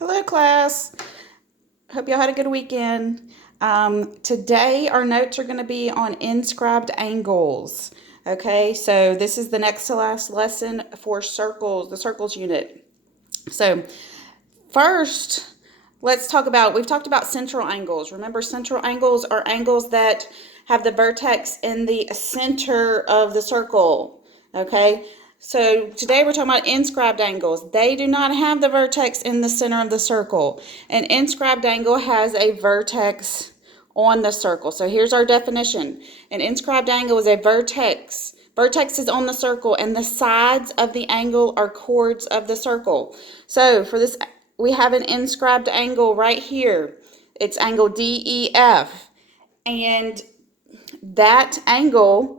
Hello, class. Hope y'all had a good weekend. Today, our notes are going to be on inscribed angles. Okay, so this is the next to last lesson for circles, the circles unit. So, first, we've talked about central angles. Remember, central angles are angles that have the vertex in the center of the circle. Okay, so today we're talking about inscribed angles. They do not have the vertex in the center of the circle. An inscribed angle has a vertex on the circle. So here's our definition. An inscribed angle is a vertex. Vertex is on the circle and the sides of the angle are chords of the circle. So for this, we have an inscribed angle right here. It's angle DEF. And that angle,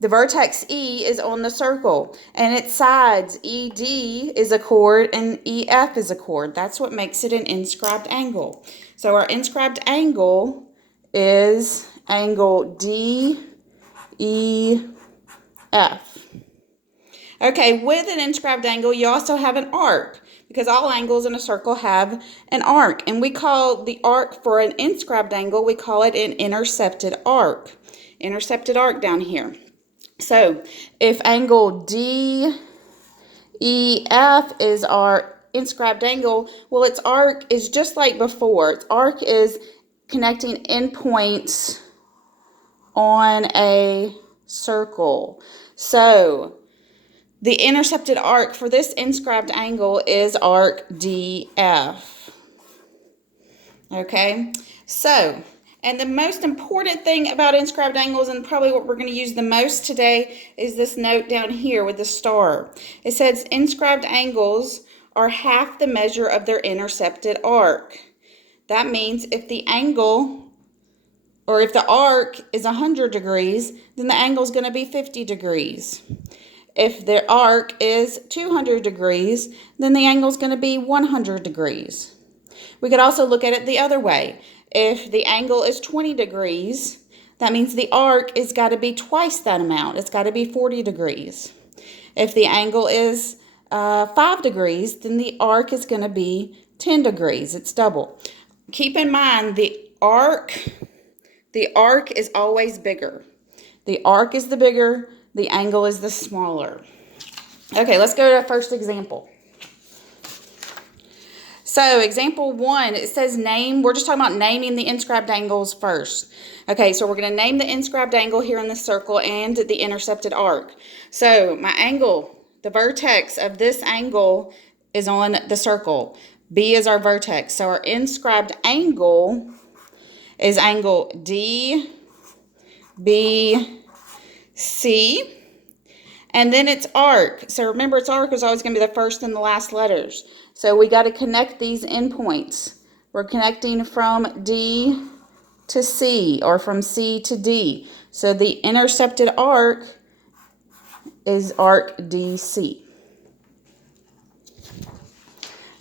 the vertex E is on the circle, and its sides, ED is a chord and EF is a chord. That's what makes it an inscribed angle. So our inscribed angle is angle DEF. Okay, with an inscribed angle, you also have an arc, because all angles in a circle have an arc. And we call the arc for an inscribed angle, we call it an intercepted arc. Intercepted arc down here. So if angle DEF is our inscribed angle, well, its arc is just like before. Its arc is connecting endpoints on a circle. So the intercepted arc for this inscribed angle is arc DF. Okay, so, and the most important thing about inscribed angles, and probably what we're going to use the most today, is this note down here with the star. It says inscribed angles are half the measure of their intercepted arc. That means if the angle, or if the arc is 100 degrees, then the angle is going to be 50 degrees. If the arc is 200 degrees, then the angle is going to be 100 degrees. We could also look at it the other way. If the angle is 20 degrees, that means the arc has got to be twice that amount. It's got to be 40 degrees. If the angle is 5 degrees, then the arc is going to be 10 degrees. It's double. Keep in mind the arc is always bigger. The arc is the bigger, the angle is the smaller. Okay, let's go to our first example. So example 1, it says name. We're just talking about naming the inscribed angles first. Okay, so we're going to name the inscribed angle here in the circle and the intercepted arc. So my angle, the vertex of this angle is on the circle. B is our vertex. So our inscribed angle is angle D, B, C. And then its arc. So remember, its arc is always going to be the first and the last letters. So we got to connect these endpoints. We're connecting from D to C, or from C to D. So the intercepted arc is arc DC.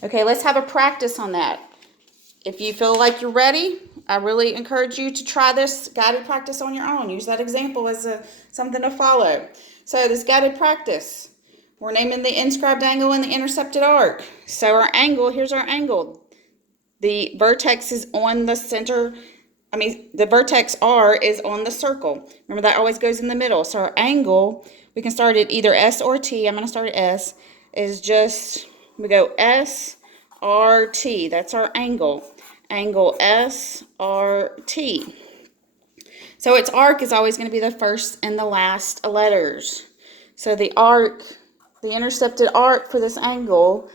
Okay, let's have a practice on that. If you feel like you're ready, I really encourage you to try this guided practice on your own. Use that example as something to follow. So this guided practice, we're naming the inscribed angle and the intercepted arc. So our angle, here's our angle. The vertex is on the center, the vertex R is on the circle. Remember, that always goes in the middle. So our angle, we can start at either S or T. I'm going to start at S, is just, we go S, R, T. That's our angle. Angle S, R, T. So its arc is always going to be the first and the last letters. So the arc, the intercepted arc for this angle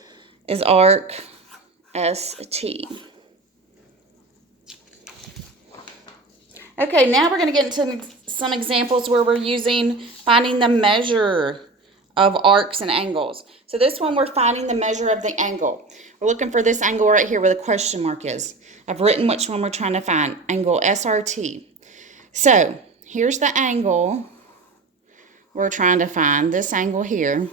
is arc ST. Okay, now we're going to get into some examples where we're finding the measure of arcs and angles. So this one, we're finding the measure of the angle. We're looking for this angle right here where the question mark is. I've written which one we're trying to find, angle SRT. So here's the angle we're trying to find, this angle here.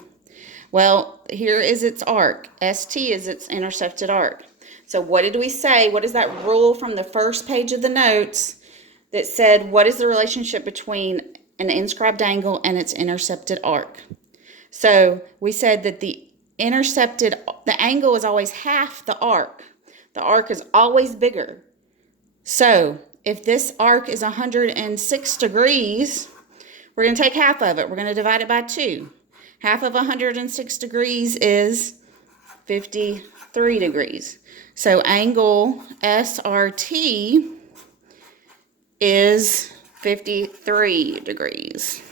Well, here is its arc. ST is its intercepted arc. So what did we say? What is that rule from the first page of the notes that said what is the relationship between an inscribed angle and its intercepted arc? So we said that the the angle is always half the arc. The arc is always bigger. So if this arc is 106 degrees, we're going to take half of it. We're going to divide it by 2. Half of 106 degrees is 53 degrees. So angle SRT is 53 degrees.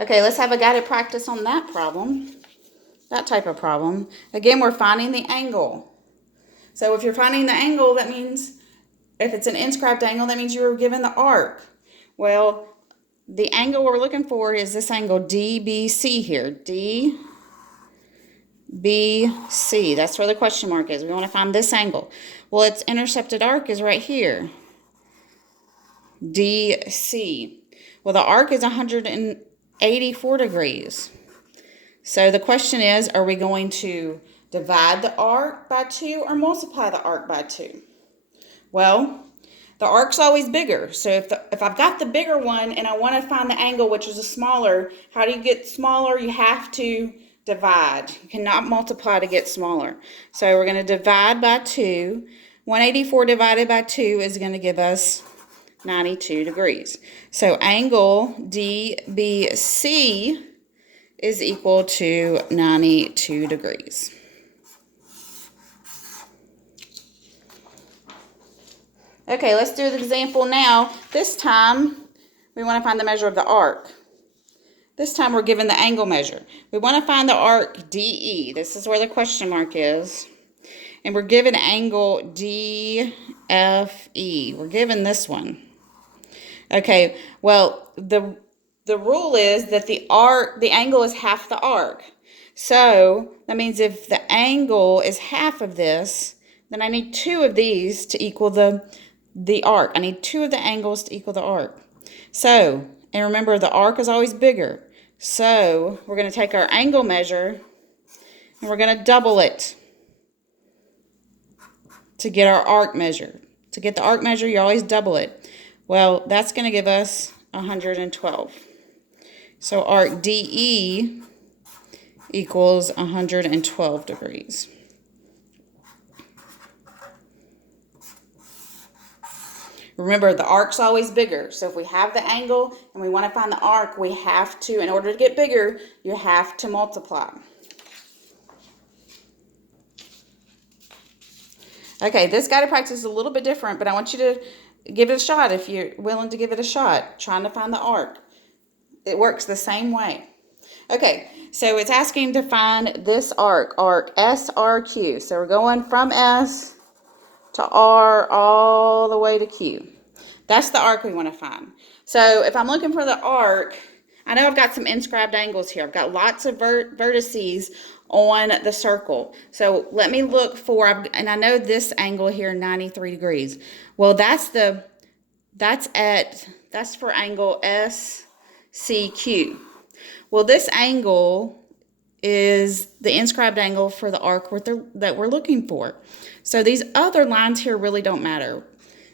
Okay, let's have a guided practice on that problem, that type of problem. Again, we're finding the angle. So if you're finding the angle, that means, if it's an inscribed angle, that means you were given the arc. Well, the angle we're looking for is this angle DBC here. DBC. That's where the question mark is. We want to find this angle. Well, its intercepted arc is right here. DC. Well, the arc is 184 degrees. So the question is, are we going to divide the arc by 2 or multiply the arc by 2? Well, the arc's always bigger. So if I've got the bigger one and I want to find the angle, which is a smaller, how do you get smaller? You have to divide. You cannot multiply to get smaller. So we're going to divide by 2. 184 divided by 2 is going to give us 92 degrees. So angle DBC is equal to 92 degrees. Okay, let's do the example now. This time, we want to find the measure of the arc. This time, we're given the angle measure. We want to find the arc DE. This is where the question mark is. And we're given angle DFE. We're given this one. Okay, well, the rule is that the angle is half the arc. So that means if the angle is half of this, then I need 2 of these to equal the arc. I need 2 of the angles to equal the arc. So, and remember, the arc is always bigger. So we're going to take our angle measure and we're going to double it to get our arc measure. To get the arc measure, you always double it. Well, that's going to give us 112. So arc DE equals 112 degrees. Remember, the arc's always bigger. So if we have the angle and we want to find the arc, we have to, in order to get bigger, you have to multiply. Okay, this guided practice is a little bit different, but I want you to give it a shot if you're willing to give it a shot, trying to find the arc. It works the same way. Okay, so it's asking to find this arc SRQ. So we're going from S to R all the way to Q. That's the arc we want to find. So if I'm looking for the arc, I know I've got some inscribed angles here. I've got lots of vertices on the circle. So let me look for, and I know this angle here, 93 degrees. Well, that's for angle SCQ. Well, this angle is the inscribed angle for the arc that we're looking for. So these other lines here really don't matter.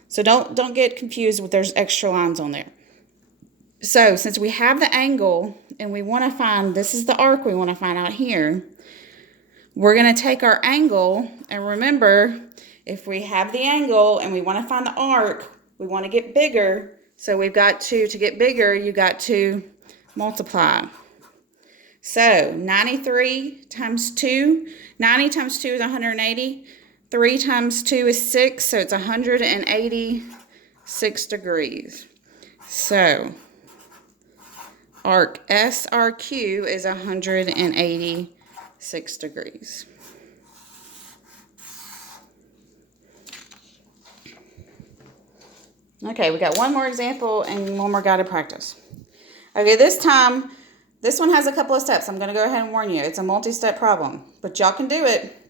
So don't get confused with there's extra lines on there. So since we have the angle and we want to find, this is the arc we want to find out here, we're going to take our angle, and remember, if we have the angle and we want to find the arc, we want to get bigger. So we've got to get bigger, you got to multiply. So 93 times 2, 90 times 2 is 180. 3 times 2 is 6, so it's 186 degrees. So arc SRQ is 186 degrees. Okay, we got one more example and one more guided practice. Okay, this time, this one has a couple of steps. I'm going to go ahead and warn you. It's a multi-step problem, but y'all can do it.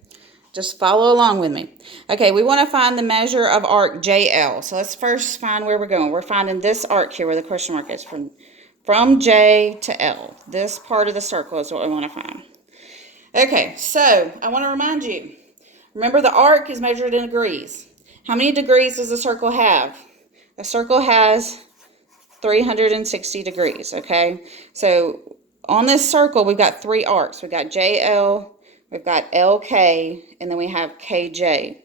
Just follow along with me. Okay, we want to find the measure of arc JL. So let's first find where we're going. We're finding this arc here where the question mark is, from J to L. This part of the circle is what we want to find. Okay, so I want to remind you, remember the arc is measured in degrees. How many degrees does a circle have? A circle has 360 degrees, okay? So on this circle, we've got three arcs. We've got JL, we've got LK, and then we have KJ.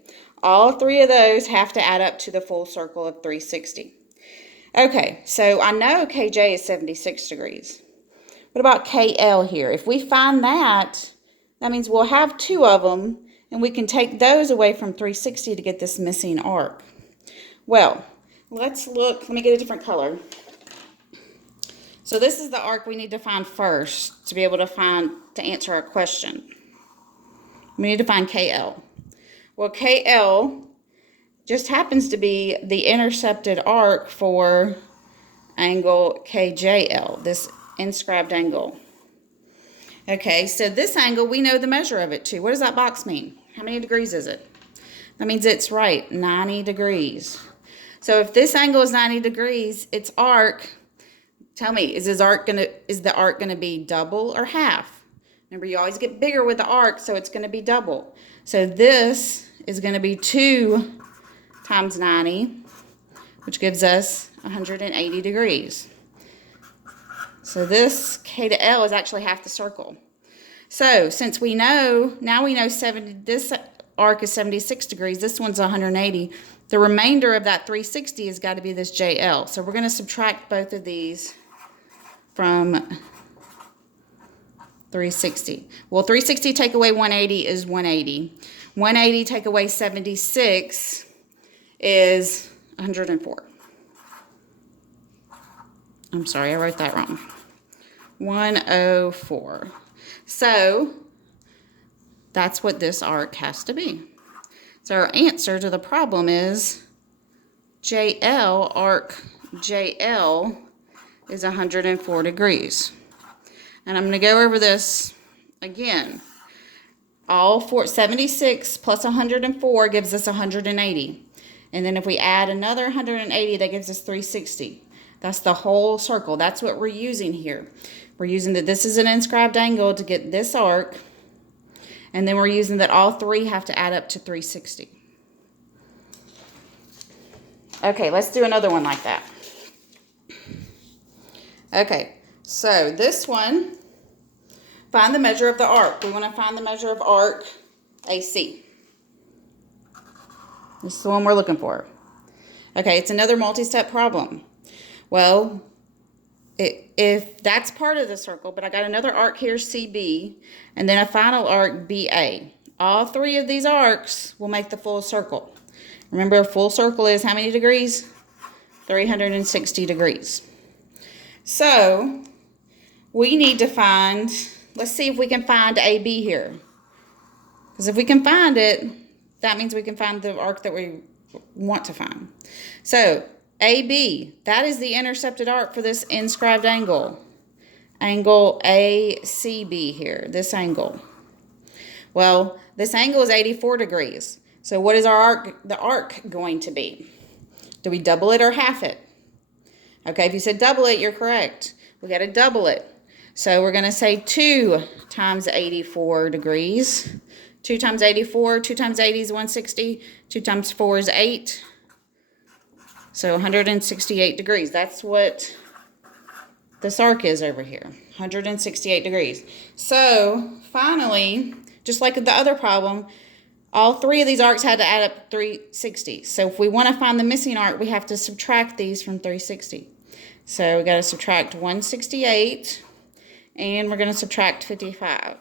All three of those have to add up to the full circle of 360. Okay, so I know KJ is 76 degrees. What about KL here? If we find that, that means we'll have two of them, and we can take those away from 360 to get this missing arc. Well, let's look. Let me get a different color. So this is the arc we need to find first to be able to answer our question. We need to find KL. Well, KL just happens to be the intercepted arc for angle KJL, this inscribed angle. Okay, so this angle, we know the measure of it too. What does that box mean? How many degrees is it? That means it's right, 90 degrees. So if this angle is 90 degrees, its arc, tell me, is the arc gonna be double or half? Remember, you always get bigger with the arc, so it's gonna be double. So this is gonna be 2 times 90, which gives us 180 degrees. So this K to L is actually half the circle. So since we know, now we know this arc is 76 degrees, this one's 180. The remainder of that 360 has got to be this JL. So we're going to subtract both of these from 360. Well, 360 take away 180 is 180. 180 take away 76 is 104. I'm sorry, I wrote that wrong. 104. So that's what this arc has to be. So our answer to the problem is JL, arc JL is 104 degrees. And I'm going to go over this again. 76 plus 104 gives us 180. And then if we add another 180, that gives us 360. That's the whole circle. That's what we're using here. We're using that this is an inscribed angle to get this arc. And then we're using that all three have to add up to 360. Okay, let's do another one like that. Okay, so this one, find the measure of the arc. We want to find the measure of arc AC. This is the one we're looking for. Okay, it's another multi-step problem. Well, if that's part of the circle, but I got another arc here, CB, and then a final arc, BA. All three of these arcs will make the full circle. Remember, a full circle is how many degrees? 360 degrees. So, we need to find, let's see if we can find AB here. Because if we can find it, that means we can find the arc that we want to find. So, AB, that is the intercepted arc for this inscribed angle. Angle ACB here, this angle. Well, this angle is 84 degrees. So what is the arc going to be? Do we double it or half it? Okay, if you said double it, you're correct. We got to double it. So we're going to say 2 times 84 degrees. 2 times 84, 2 times 80 is 160. 2 times 4 is 8. So 168 degrees. That's what this arc is over here. 168 degrees. So finally, just like the other problem, all three of these arcs had to add up 360. So if we want to find the missing arc, we have to subtract these from 360. So we got to subtract 168, and we're going to subtract 55.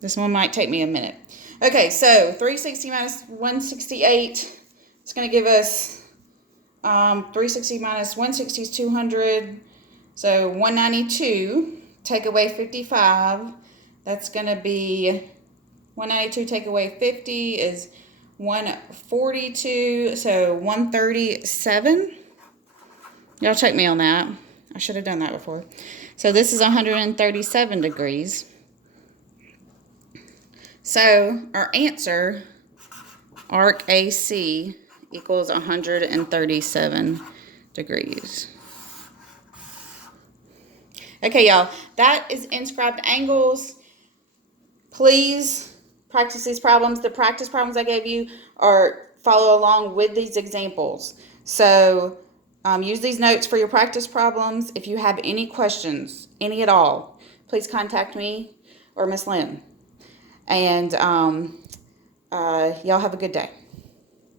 This one might take me a minute. Okay, so 360 minus 168, it's going to give us 360 minus 160 is 200, so 192, take away 55, that's going to be 192 take away 50 is 142, so 137. Y'all check me on that. I should have done that before. So this is 137 degrees. So our answer, arc AC, equals 137 degrees. Okay, y'all, that is inscribed angles. Please practice these problems. The practice problems I gave you are follow along with these examples. So Use these notes for your practice problems. If you have any questions, any at all, please contact me or Miss Lynn. And y'all have a good day.